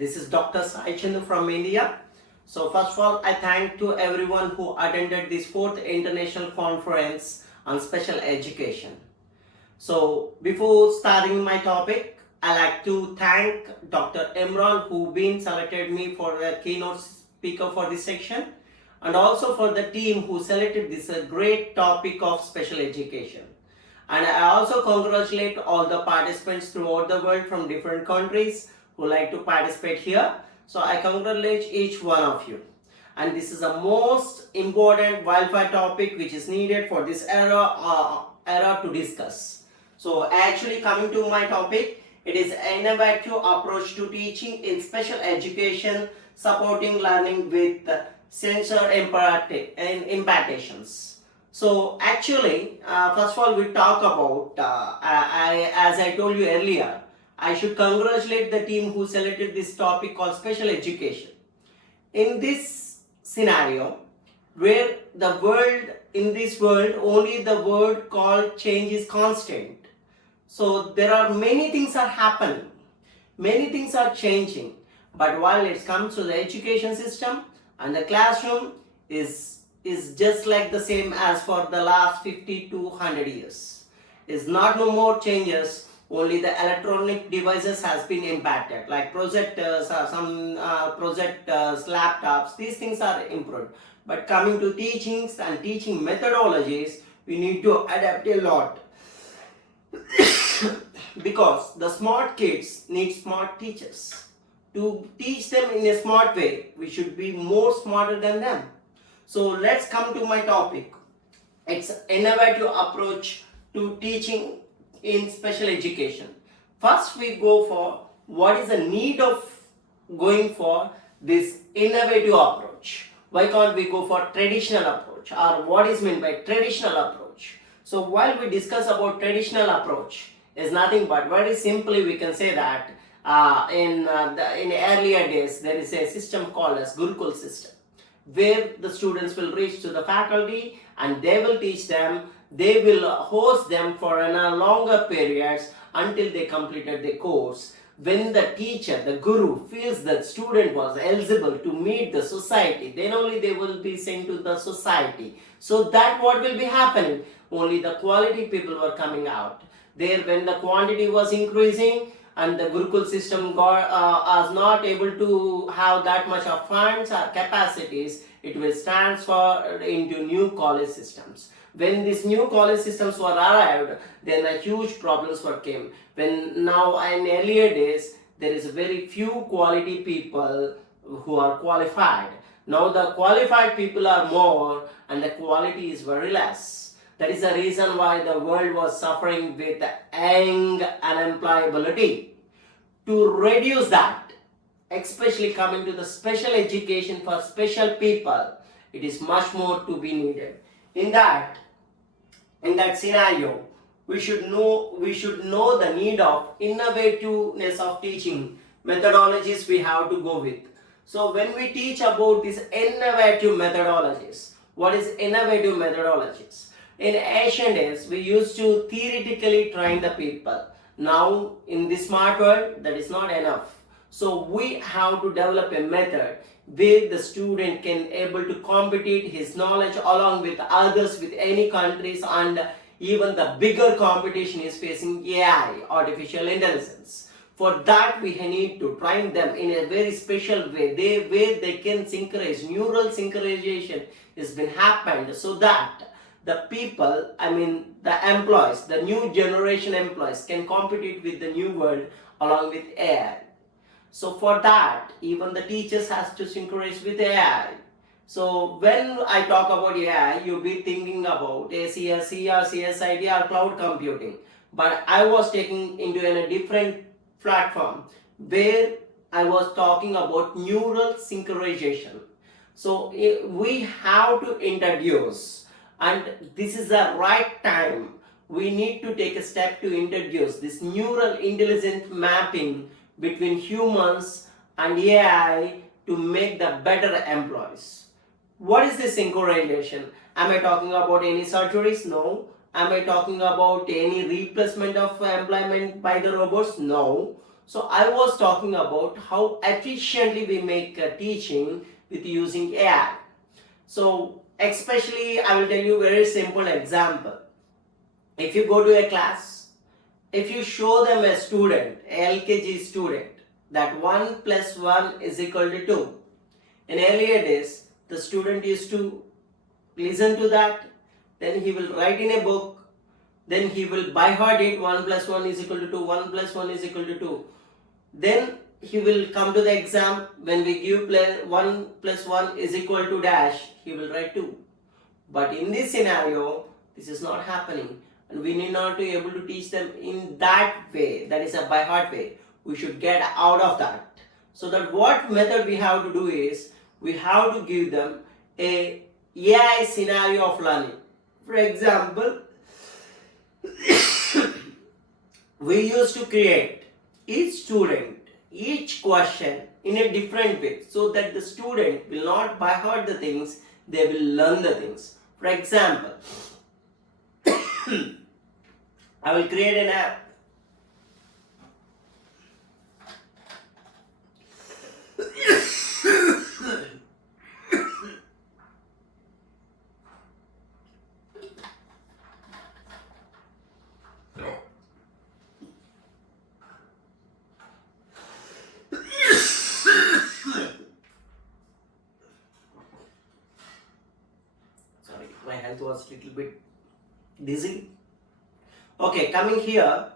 This is Dr. Sai Chandu from India. So first of all, I thank to everyone who attended this 4th International Conference on Special Education. So before starting my topic, I like to thank Dr. Imran who been selected me for the keynote speaker for this section, and also for the team who selected this great topic of special education. And I also congratulate all the participants throughout the world from different countries who like to participate here. So I congratulate each one of you. And this is the most important wildfire topic which is needed for this era to discuss. So actually coming to my topic, it is an innovative approach to teaching in special education, supporting learning with sensor impartations. So actually, first of all, we talk about, as I told you earlier, I should congratulate the team who selected this topic called special education. In this scenario, where in this world, only the word called change is constant. So there are many things are happening, many things are changing. But while it comes to the education system and the classroom is just like the same as for the last 50 to 100 years. Is not no more changes, only the electronic devices has been impacted, like projectors or some projectors, laptops, these things are improved. But coming to teachings and teaching methodologies, we need to adapt a lot. Because the smart kids need smart teachers. To teach them in a smart way, we should be more smarter than them. So let's come to my topic. It's innovative approach to teaching in special education. First we go for what is the need of going for this innovative approach. Why can't we go for traditional approach, or what is meant by traditional approach? So while we discuss about traditional approach, is nothing but very simply we can say that in earlier days there is a system called as Gurukul system, where the students will reach to the faculty and they will teach them, they will host them for longer periods until they completed the course. When the teacher, the guru, feels that student was eligible to meet the society, then only they will be sent to the society. So that what will be happening? Only the quality people were coming out. There when the quantity was increasing, and the Gurukul system was not able to have that much of funds or capacities, it will transfer into new college systems. When these new college systems were arrived, then the huge problems were came. When now in earlier days, there is very few quality people who are qualified. Now the qualified people are more and the quality is very less. That is the reason why the world was suffering with young unemployability. To reduce that, especially coming to the special education for special people, it is much more to be needed. In that scenario, we should know the need of innovativeness of teaching methodologies we have to go with. So when we teach about these innovative methodologies, what is innovative methodologies? In ancient days, we used to theoretically train the people. Now, in this smart world, that is not enough. So we have to develop a method where the student can able to compete his knowledge along with others with any countries, and even the bigger competition is facing AI, artificial intelligence. For that, we need to train them in a very special way, where they can synchronize, neural synchronization has been happened, so that the people, the employees, the new generation employees can compete with the new world along with AI. So for that, even the teachers has to synchronize with AI. So when I talk about AI, you'll be thinking about ACSC or CSID or cloud computing. But I was taking into a different platform where I was talking about neural synchronization. So we have to introduce, and this is the right time, we need to take a step to introduce this neural intelligent mapping between humans and AI to make the better employees. What is this synchronization? Am I talking about any surgeries? No. Am I talking about any replacement of employment by the robots? No. So I was talking about how efficiently we make teaching with using AI. So especially I will tell you a very simple example. If you go to a class, if you show them a student, a LKG student, that 1 plus 1 is equal to 2. In earlier days, the student used to listen to that, then he will write in a book, then he will by heart it 1 plus 1 is equal to 2, 1 plus 1 is equal to 2. Then he will come to the exam, when we give 1 plus 1 is equal to dash, he will write 2. But in this scenario, this is not happening. And we need not to be able to teach them in that way, that is a by heart way. We should get out of that. So that what method we have to do is, we have to give them a AI scenario of learning. For example, we used to create each student, each question in a different way, so that the student will not by heart the things, they will learn the things. For example, I will create an app. Sorry, my health was a little bit dizzy. Okay, coming here,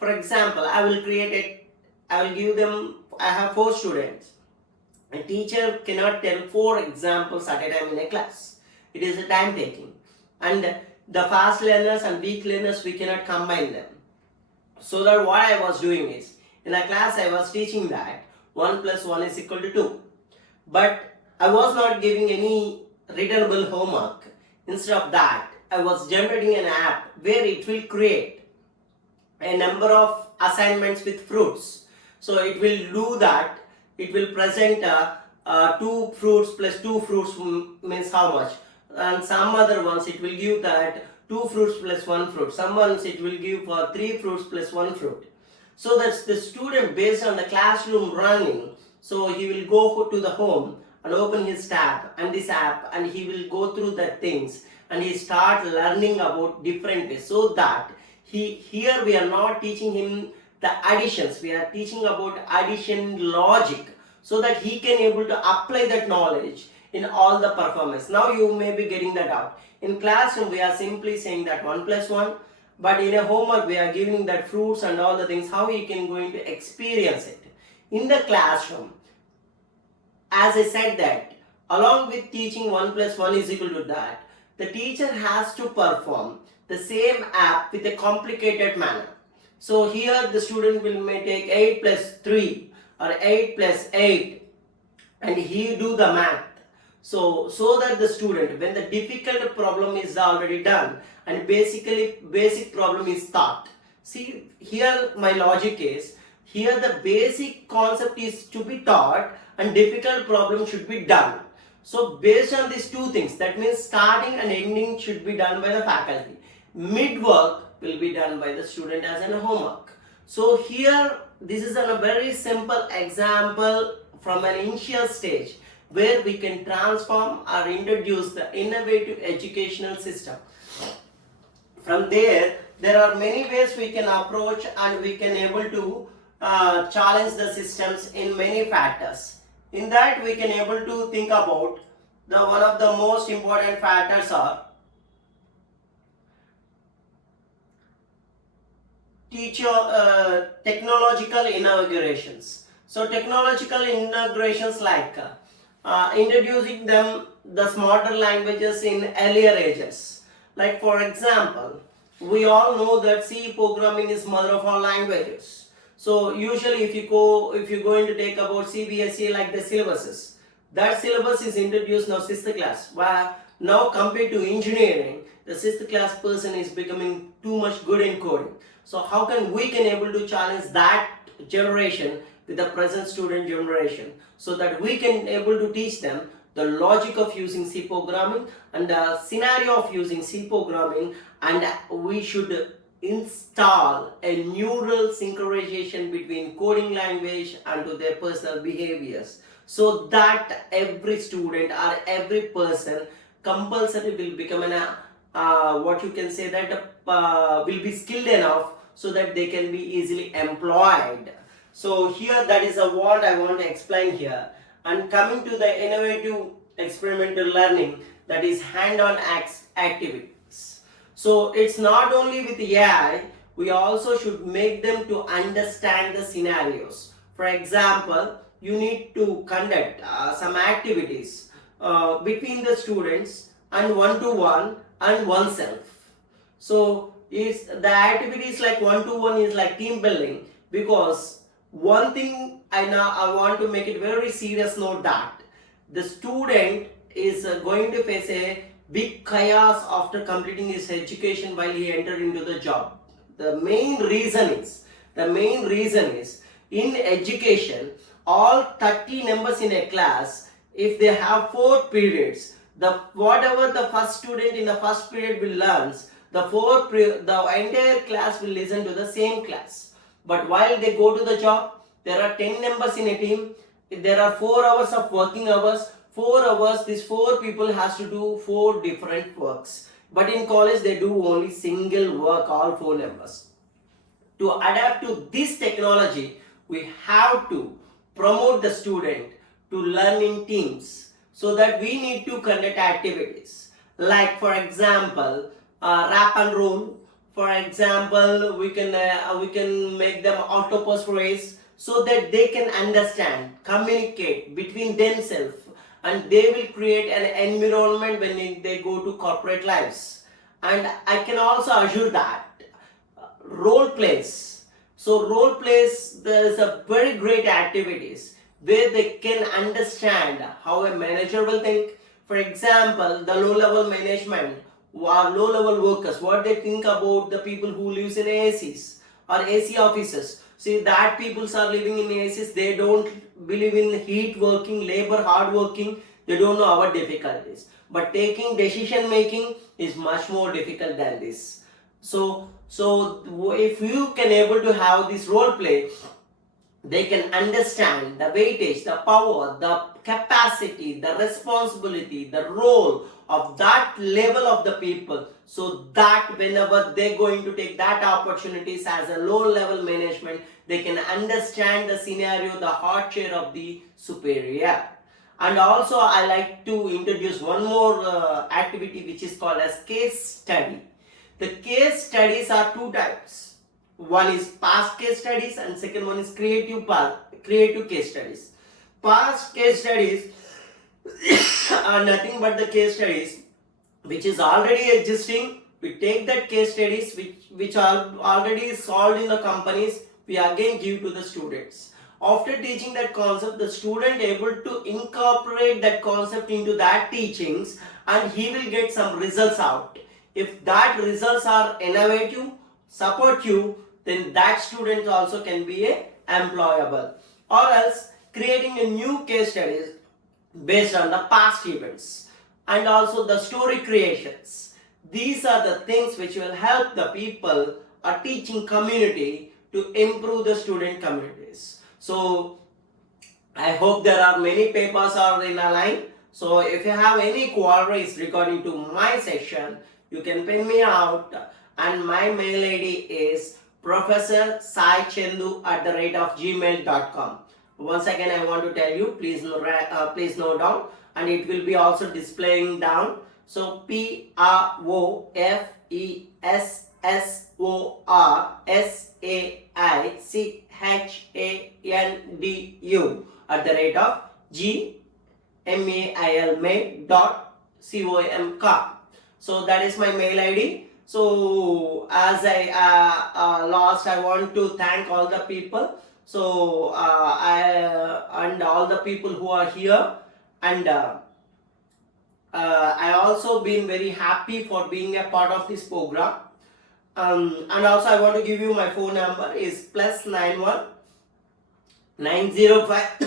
for example, I will give them, I have 4 students. A teacher cannot tell 4 examples at a time in a class. It is a time taking. And the fast learners and weak learners, we cannot combine them. So that what I was doing is, in a class I was teaching that 1 plus 1 is equal to 2. But I was not giving any returnable homework. Instead of that, I was generating an app where it will create a number of assignments with fruits. So it will do that. It will present 2 fruits plus 2 fruits means how much. And some other ones it will give that 2 fruits plus 1 fruit. Some ones it will give for 3 fruits plus 1 fruit. So that's the student based on the classroom running. So he will go to the home and open his tab and this app, and he will go through the things and he start learning about different ways, so that here we are not teaching him the additions, we are teaching about addition logic, so that he can able to apply that knowledge in all the performance. Now you may be getting that out. In classroom we are simply saying that 1 plus 1, but in a homework we are giving that fruits and all the things, how he can going to experience it. In the classroom, as I said that, along with teaching 1 plus 1 is equal to that, the teacher has to perform the same app with a complicated manner. So here the student may take 8 plus 3 or 8 plus 8 and he do the math. So that the student, when the difficult problem is already done and basic problem is taught. See, here my logic is, here the basic concept is to be taught and difficult problem should be done. So based on these 2 things, that means starting and ending should be done by the faculty. Mid work will be done by the student as a homework. So here this is a very simple example from an initial stage where we can transform or introduce the innovative educational system. From there are many ways we can approach and we can able to challenge the systems in many factors. In that we can able to think about one of the most important factors are technological inaugurations. So technological inaugurations like introducing them the smarter languages in earlier ages. Like for example, we all know that C programming is mother of all languages. So usually if you're going to take about CBSE like the syllabuses, that syllabus is introduced now 6th class. Where now compared to engineering, the 6th class person is becoming too much good in coding. So how can we able to challenge that generation with the present student generation, so that we can able to teach them the logic of using C programming and the scenario of using C programming, and we should install a neural synchronization between coding language and to their personal behaviors, so that every student or every person compulsory will become an what you can say that will be skilled enough so that they can be easily employed. So here that is what I want to explain here. And coming to the innovative experimental learning, that is hand-on activities. So it's not only with AI, we also should make them to understand the scenarios. For example, you need to conduct some activities between the students and one-to-one and oneself. So it's the activities like one-to-one is like team building, because one thing I want to make it very serious note that the student is going to face a big chaos after completing his education while he entered into the job. The main reason is in education, all 30 numbers in a class, if they have 4 periods, whatever the first student in the first period will learn, the entire class will listen to the same class. But while they go to the job, there are 10 members in a team. There are 4 hours of working hours. 4 hours, these 4 people has to do 4 different works. But in college, they do only single work, all 4 members. To adapt to this technology, we have to promote the student to learn in teams, so that we need to conduct activities. Like for example, rap and roll. For example, we can make them octopus race, so that they can understand, communicate between themselves, and they will create an environment when they go to corporate lives. And I can also assure that role plays. So role plays, there is a very great activities where they can understand how a manager will think. For example, the low level management or low level workers, what they think about the people who lives in ACs or AC offices. See, that peoples are living in ACs, they don't believe in heat working, labor, hard working, they don't know our difficulties. But taking decision making is much more difficult than this. So if you can able to have this role play, they can understand the weightage, the power, the capacity, the responsibility, the role of that level of the people, so that whenever they're going to take that opportunities as a low level management, they can understand the scenario, the hardship of the superior. And also I like to introduce one more activity which is called as case study. The case studies are 2 types. One is past case studies and second one is creative case studies. Past case studies are nothing but the case studies which is already existing. We take that case studies which are already solved in the companies, we again give to the students. After teaching that concept, the student able to incorporate that concept into that teachings, and he will get some results out. If that results are innovative, support you, then that student also can be employable. Or else creating a new case studies based on the past events, and also the story creations. These are the things which will help the people or teaching community to improve the student communities. So I hope there are many papers are in a line. So if you have any queries regarding to my session, you can pin me out, and my mail ID is professorsaicendu@gmail.com. Once again I want to tell you, please note down, and it will be also displaying down. So professorsaicendu@gmail.com. So that is my mail ID. So as I want to thank all the people. So and all the people who are here, and I also been very happy for being a part of this program. And also I want to give you my phone number is +91 905